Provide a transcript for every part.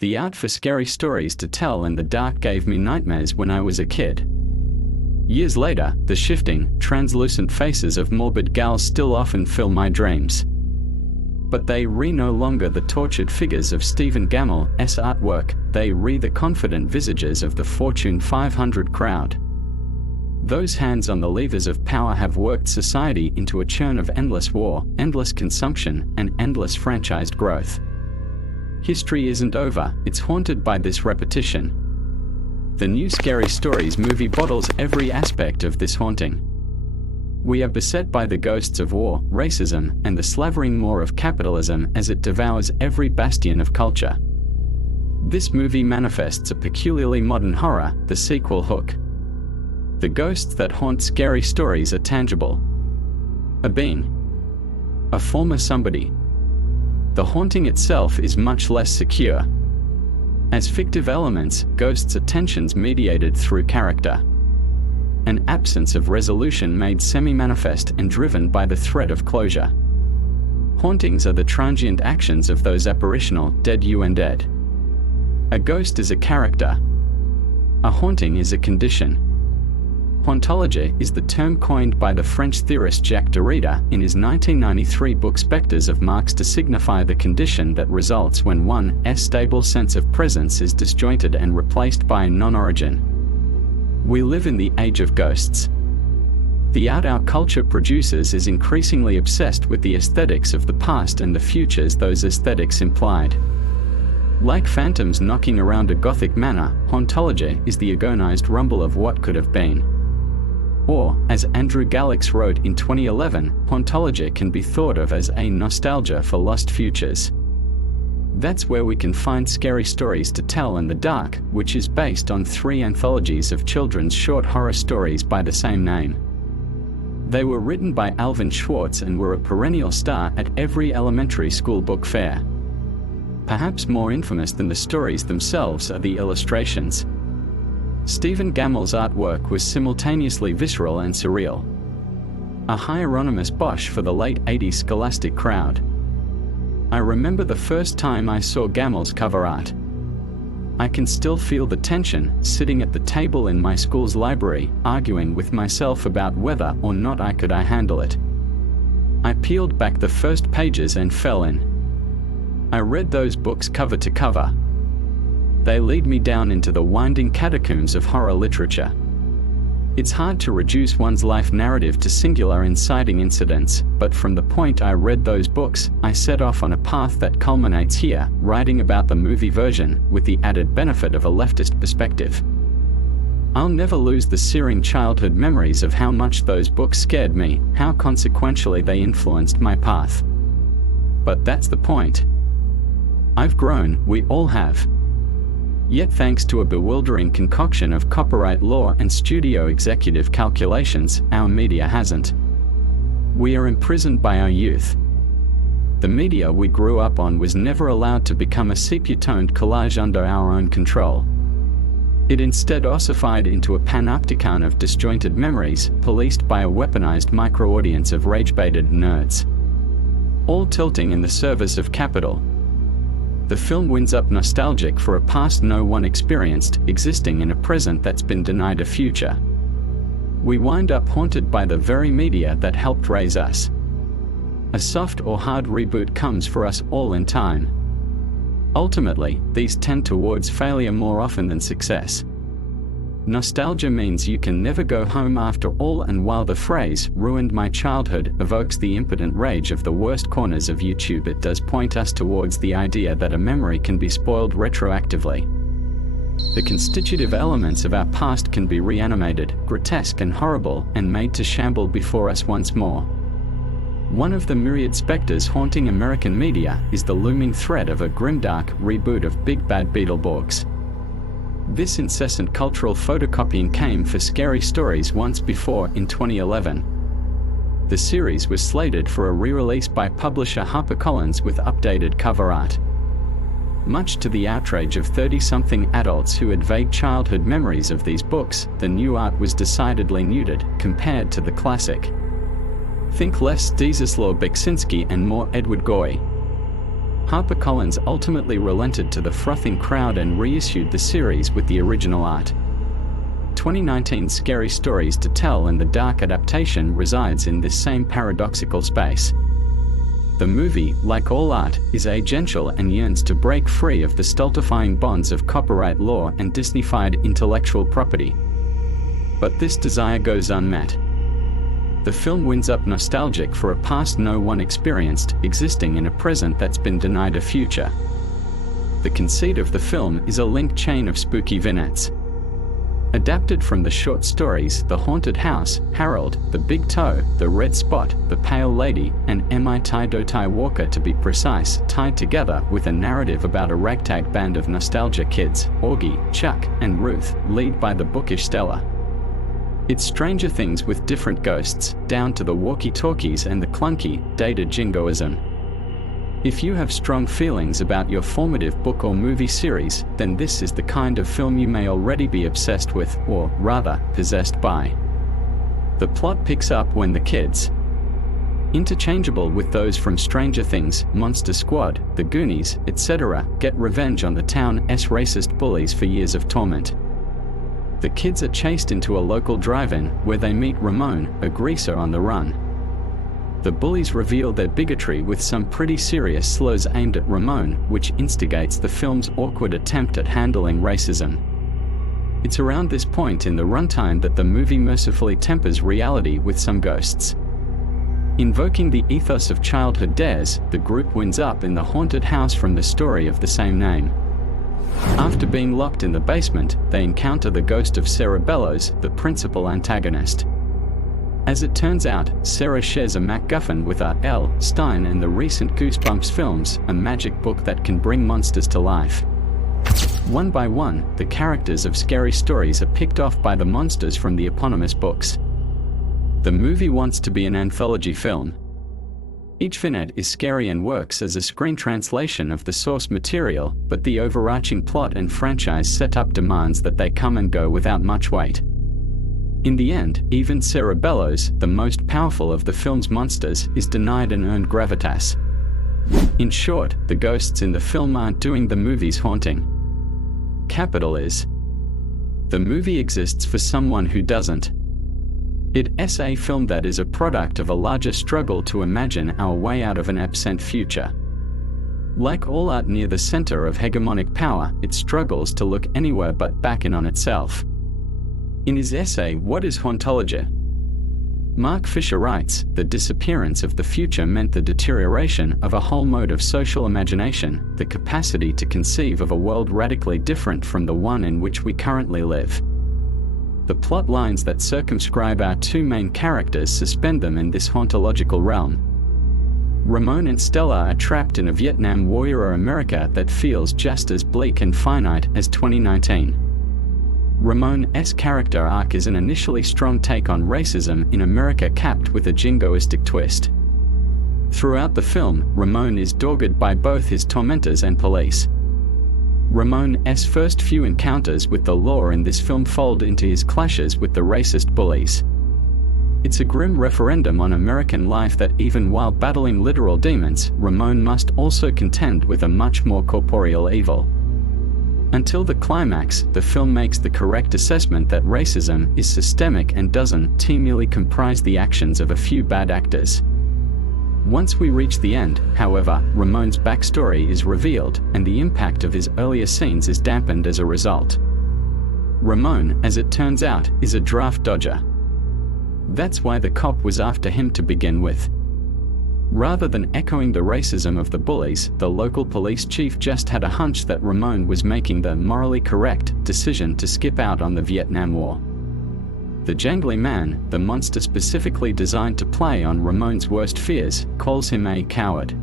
The art for scary stories to tell in the dark gave me nightmares when I was a kid. Years later, the shifting, translucent faces of morbid gals still often fill my dreams. But they re no longer the tortured figures of Stephen Gamel's artwork, they re the confident visages of the Fortune 500 crowd. Those hands on the levers of power have worked society into a churn of endless war, endless consumption, and endless franchised growth. History isn't over, it's haunted by this repetition. The new Scary Stories movie bottles every aspect of this haunting. We are beset by the ghosts of war, racism, and the slavering maw of capitalism as it devours every bastion of culture. This movie manifests a peculiarly modern horror, the sequel Hook. The ghosts that haunt Scary Stories are tangible. A being. A former somebody. The haunting itself is much less secure. As fictive elements, ghosts are tensions mediated through character. An absence of resolution made semi-manifest and driven by the threat of closure. Hauntings are the transient actions of those apparitional, dead you and dead. A ghost is a character. A haunting is a condition. Hauntology is the term coined by the French theorist Jacques Derrida in his 1993 book Spectres of Marx to signify the condition that results when one's stable sense of presence is disjointed and replaced by a non-origin. We live in the age of ghosts. The art our culture produces is increasingly obsessed with the aesthetics of the past and the futures those aesthetics implied. Like phantoms knocking around a Gothic manor, hauntology is the agonized rumble of what could have been. Or, as Andrew Gallix wrote in 2011, hauntology can be thought of as a nostalgia for lost futures. That's where we can find Scary Stories to Tell in the Dark, which is based on 3 anthologies of children's short horror stories by the same name. They were written by Alvin Schwartz and were a perennial star at every elementary school book fair. Perhaps more infamous than the stories themselves are the illustrations. Stephen Gamel's artwork was simultaneously visceral and surreal. A hieronymus Bosch for the late 80s scholastic crowd. I remember the first time I saw Gamel's cover art. I can still feel the tension, sitting at the table in my school's library, arguing with myself about whether or not I could handle it. I peeled back the first pages and fell in. I read those books cover to cover. They lead me down into the winding catacombs of horror literature. It's hard to reduce one's life narrative to singular inciting incidents, but from the point I read those books, I set off on a path that culminates here, writing about the movie version, with the added benefit of a leftist perspective. I'll never lose the searing childhood memories of how much those books scared me, how consequentially they influenced my path. But that's the point. I've grown, we all have. Yet thanks to a bewildering concoction of copyright law and studio executive calculations, our media hasn't. We are imprisoned by our youth. The media we grew up on was never allowed to become a sepia-toned collage under our own control. It instead ossified into a panopticon of disjointed memories, policed by a weaponized micro-audience of rage-baited nerds. All tilting in the service of capital. The film winds up nostalgic for a past no one experienced, existing in a present that's been denied a future. We wind up haunted by the very media that helped raise us. A soft or hard reboot comes for us all in time. Ultimately, these tend towards failure more often than success. Nostalgia means you can never go home after all, and while the phrase "ruined my childhood" evokes the impotent rage of the worst corners of YouTube, it does point us towards the idea that a memory can be spoiled retroactively. The constitutive elements of our past can be reanimated, grotesque and horrible, and made to shamble before us once more. One of the myriad specters haunting American media is the looming threat of a grimdark reboot of Big Bad Beetleborgs. This incessant cultural photocopying came for Scary Stories once before in 2011. The series was slated for a re-release by publisher HarperCollins with updated cover art. Much to the outrage of 30-something adults who had vague childhood memories of these books, the new art was decidedly muted compared to the classic. Think less Stanislaw Beksinski and more Edward Goy. HarperCollins ultimately relented to the frothing crowd and reissued the series with the original art. 2019's Scary Stories to Tell in the Dark adaptation resides in this same paradoxical space. The movie, like all art, is agential and yearns to break free of the stultifying bonds of copyright law and Disney-fied intellectual property. But this desire goes unmet. The film winds up nostalgic for a past no one experienced, existing in a present that's been denied a future. The conceit of the film is a linked chain of spooky vignettes. Adapted from the short stories The Haunted House, Harold, The Big Toe, The Red Spot, The Pale Lady, and Mi-Tai-Do-Tai Walker to be precise, tied together with a narrative about a ragtag band of nostalgia kids, Augie, Chuck, and Ruth, led by the bookish Stella. It's Stranger Things with different ghosts, down to the walkie-talkies and the clunky, dated jingoism. If you have strong feelings about your formative book or movie series, then this is the kind of film you may already be obsessed with, or, rather, possessed by. The plot picks up when the kids, interchangeable with those from Stranger Things, Monster Squad, The Goonies, etc., get revenge on the town's racist bullies for years of torment. The kids are chased into a local drive-in, where they meet Ramon, a greaser on the run. The bullies reveal their bigotry with some pretty serious slurs aimed at Ramon, which instigates the film's awkward attempt at handling racism. It's around this point in the runtime that the movie mercifully tempers reality with some ghosts. Invoking the ethos of childhood dares, the group winds up in the haunted house from the story of the same name. After being locked in the basement, they encounter the ghost of Sarah Bellows, the principal antagonist. As it turns out, Sarah shares a MacGuffin with R.L. Stine and the recent Goosebumps films, a magic book that can bring monsters to life. One by one, the characters of Scary Stories are picked off by the monsters from the eponymous books. The movie wants to be an anthology film. Each vignette is scary and works as a screen translation of the source material, but the overarching plot and franchise setup demands that they come and go without much weight. In the end, even Sarah Bellows, the most powerful of the film's monsters, is denied an earned gravitas. In short, the ghosts in the film aren't doing the movie's haunting. Capital is. The movie exists for someone who doesn't. It's a film that is a product of a larger struggle to imagine our way out of an absent future. Like all art near the center of hegemonic power, it struggles to look anywhere but back in on itself. In his essay, What is Hauntology? Mark Fisher writes, the disappearance of the future meant the deterioration of a whole mode of social imagination, the capacity to conceive of a world radically different from the one in which we currently live. The plot lines that circumscribe our two main characters suspend them in this hauntological realm. Ramon and Stella are trapped in a Vietnam War-era America that feels just as bleak and finite as 2019. Ramon's character arc is an initially strong take on racism in America capped with a jingoistic twist. Throughout the film, Ramon is dogged by both his tormentors and police. Ramon's first few encounters with the law in this film fold into his clashes with the racist bullies. It's a grim referendum on American life that even while battling literal demons, Ramon must also contend with a much more corporeal evil. Until the climax, the film makes the correct assessment that racism is systemic and doesn't merely comprise the actions of a few bad actors. Once we reach the end, however, Ramon's backstory is revealed, and the impact of his earlier scenes is dampened as a result. Ramon, as it turns out, is a draft dodger. That's why the cop was after him to begin with. Rather than echoing the racism of the bullies, the local police chief just had a hunch that Ramon was making the morally correct decision to skip out on the Vietnam War. The jangly man, the monster specifically designed to play on Ramon's worst fears, calls him a coward.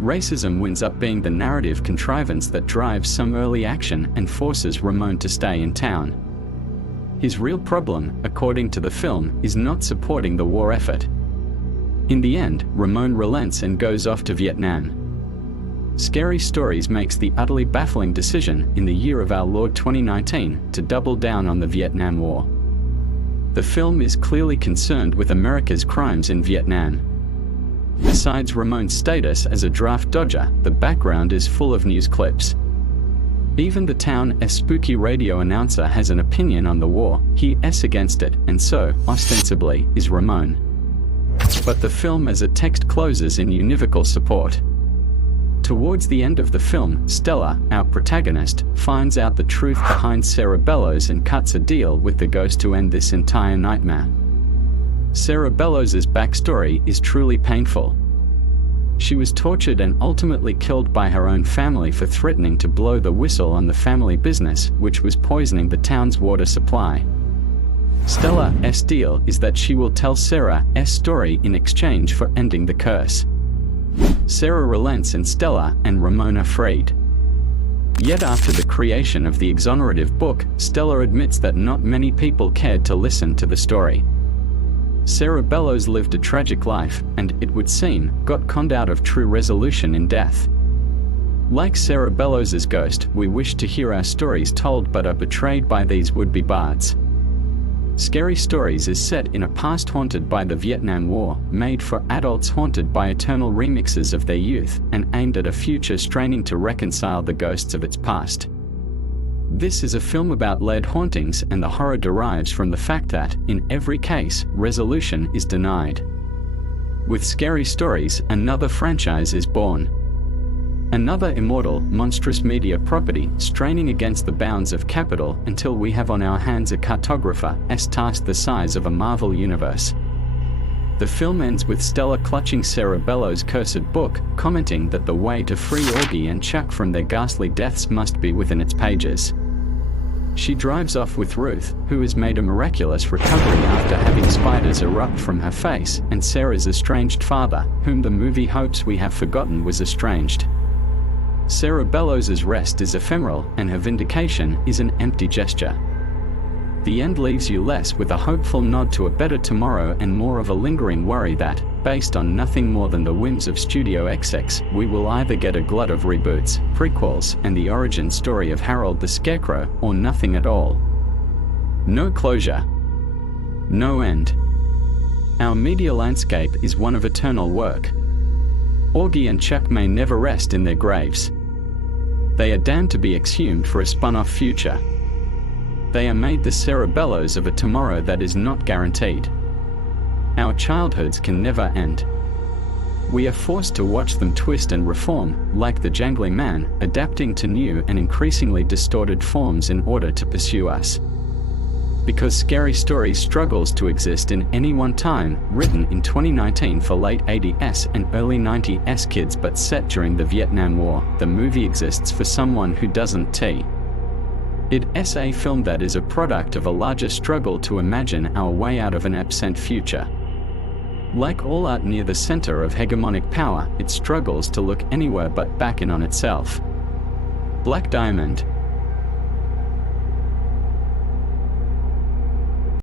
Racism winds up being the narrative contrivance that drives some early action and forces Ramon to stay in town. His real problem, according to the film, is not supporting the war effort. In the end, Ramon relents and goes off to Vietnam. Scary Stories makes the utterly baffling decision, in the year of our Lord 2019, to double down on the Vietnam War. The film is clearly concerned with America's crimes in Vietnam. Besides Ramon's status as a draft dodger, the background is full of news clips. Even the town's spooky radio announcer has an opinion on the war, he's against it, and so, ostensibly, is Ramon. But the film as a text closes in univocal support. Towards the end of the film, Stella, our protagonist, finds out the truth behind Sarah Bellows and cuts a deal with the ghost to end this entire nightmare. Sarah Bellows' backstory is truly painful. She was tortured and ultimately killed by her own family for threatening to blow the whistle on the family business, which was poisoning the town's water supply. Stella's deal is that she will tell Sarah's story in exchange for ending the curse. Sarah relents and Stella and Ramon are freed. Yet after the creation of the exonerative book, Stella admits that not many people cared to listen to the story. Sarah Bellows lived a tragic life, and, it would seem, got conned out of true resolution in death. Like Sarah Bellows' ghost, we wish to hear our stories told but are betrayed by these would-be bards. Scary Stories is set in a past haunted by the Vietnam War, made for adults haunted by eternal remixes of their youth, and aimed at a future straining to reconcile the ghosts of its past. This is a film about lead hauntings, and the horror derives from the fact that, in every case, resolution is denied. With Scary Stories, another franchise is born. Another immortal, monstrous media property, straining against the bounds of capital until we have on our hands a cartographer's task the size of a Marvel universe. The film ends with Stella clutching Sarah Bellows' cursed book, commenting that the way to free Augie and Chuck from their ghastly deaths must be within its pages. She drives off with Ruth, who has made a miraculous recovery after having spiders erupt from her face, and Sarah's estranged father, whom the movie hopes we have forgotten was estranged. Sarah Bellows' rest is ephemeral, and her vindication is an empty gesture. The end leaves you less with a hopeful nod to a better tomorrow and more of a lingering worry that, based on nothing more than the whims of Studio XX, we will either get a glut of reboots, prequels, and the origin story of Harold the Scarecrow, or nothing at all. No closure. No end. Our media landscape is one of eternal work. Augie and Chuck may never rest in their graves. They are damned to be exhumed for a spun-off future. They are made the Sarah Bellows of a tomorrow that is not guaranteed. Our childhoods can never end. We are forced to watch them twist and reform, like the jangling man, adapting to new and increasingly distorted forms in order to pursue us. Because Scary Stories struggles to exist in any one time, written in 2019 for late 80s and early 90s kids but set during the Vietnam War, the movie exists for someone who doesn't tea. It's a film that is a product of a larger struggle to imagine our way out of an absent future. Like all art near the center of hegemonic power, it struggles to look anywhere but back in on itself. Black Diamond.